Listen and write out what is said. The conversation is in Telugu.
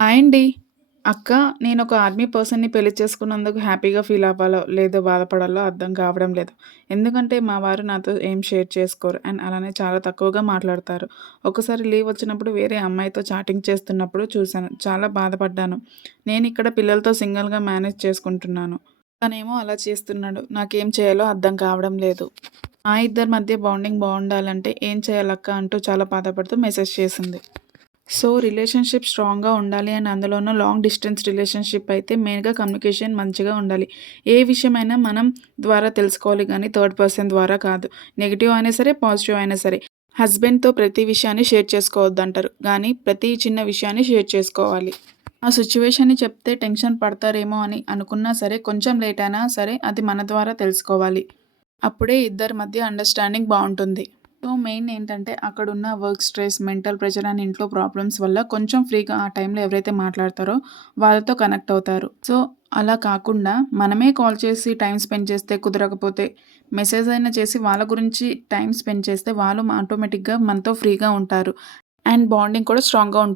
హాయ్ అండి. అక్క నేను ఒక ఆర్మీ పర్సన్‌ని పెళ్ళి చేసుకున్నందుకు హ్యాపీగా ఫీల్ అవ్వాలో, లేదో బాధపడాలో అర్థం కావడం లేదు. ఎందుకంటే మా వారు నాతో ఏం షేర్ చేసుకోరు. అండ్ అలానే చాలా తక్కువగా మాట్లాడతారు. ఒకసారి లీవ్ వచ్చినప్పుడు వేరే అమ్మాయితో చాటింగ్ చేస్తున్నప్పుడు చూశాను. చాలా బాధపడ్డాను. నేను ఇక్కడ పిల్లలతో సింగిల్‌గా మేనేజ్ చేసుకుంటున్నాను. తనేమో అలా చేస్తున్నాడు. నాకేం చేయాలో అర్థం కావడం లేదు. మా ఇద్దరి మధ్య బాండింగ్ బాగుండాలంటే ఏం చేయాలక్కా అంటూ చాలా బాధపడుతూ మెసేజ్ చేసింది. సో రిలేషన్‌షిప్ స్ట్రాంగ్‌గా ఉండాలి అండ్ అందులోనూ లాంగ్ డిస్టెన్స్ రిలేషన్‌షిప్ అయితే మెయిన్‌గా కమ్యూనికేషన్ మంచిగా ఉండాలి. ఏ విషయమైనా మనం ద్వారా తెలుసుకోవాలి కానీ థర్డ్ పర్సన్ ద్వారా కాదు. నెగిటివ్ అయినా సరే, పాజిటివ్ అయినా సరే. హస్బెండ్‌తో ప్రతి విషయాన్ని షేర్ చేసుకోవద్దు అంటారు కానీ ప్రతి చిన్న విషయాన్ని షేర్ చేసుకోవాలి. ఆ సిచ్యువేషన్ని చెప్తే టెన్షన్ పడతారేమో అని అనుకున్నా సరే కొంచెం లేట్ అయినా సరే అది మన ద్వారా తెలుసుకోవాలి. అప్పుడే ఇద్దరి మధ్య అండర్‌స్టాండింగ్ బాగుంటుంది సో మెయిన్ ఏంటంటే అక్కడున్న work stress, mental pressure and ఇంట్లో ప్రాబ్లమ్స్ వల్ల కొంచెం ఫ్రీగా ఆ టైంలో ఎవరైతే మాట్లాడతారో వాళ్ళతో కనెక్ట్ అవుతారు. సో అలా కాకుండా మనమే కాల్ చేసి టైం స్పెండ్ చేస్తే కుదరకపోతే మెసేజ్ అయినా చేసి వాళ్ళ గురించి టైం స్పెండ్ చేస్తే వాళ్ళు ఆటోమేటిక్‌గా మనతో ఫ్రీగా ఉంటారు. అండ్ బాండింగ్ కూడా స్ట్రాంగ్‌గా ఉంటుంది.